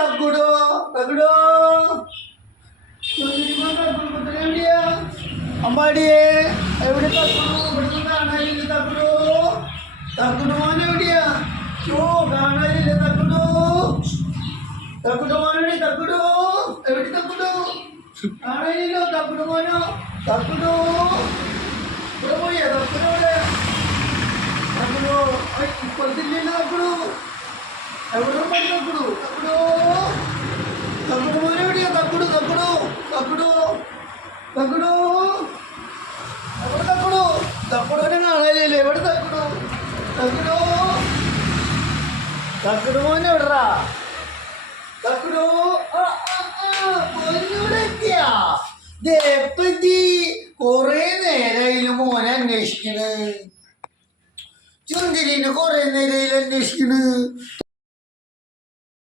തക്കുടോ തക്കുടോ എവിടെയാ അമ്പാടിയെ എവിടെ തക്കുടു ഇവിടുന്ന് കാണാനില്ല തക്കുടോ തക്കുടു മോൻ എവിടെയാ കാണാനില്ല തക്കുടോ തക്കുടു മോനെ തക്കുടോ എവിടെ തക്കുടോ കാണാനില്ലോ തക്കുടു മോനോ തക്കുടോ ഇവിടെ പോയാ തക്കുടോടെ തക്കുടോ ഇപ്പഴത്തില്ലല്ലോ തക്കുടു എവിടെ പോയി തക്കുടു തക്കുടോ തക്കുടു മോനെ എവിടെയാ തക്കുടു തക്കുടു തക്കുടു തക്കുടു എവിടെ തക്കുടു തക്കുടോനെ കാണാനില്ലേ എവിടെ തക്കുടു തക്കുടു തക്കുടു മോനെ എവിടെടാ തക്കുടു എത്തിയാ കൊറേ നേരായില്ല മോനെ അന്വേഷിക്കണ് ചുന്തിരിനെ കൊറേ നേരായില്ല അന്വേഷിക്കണ്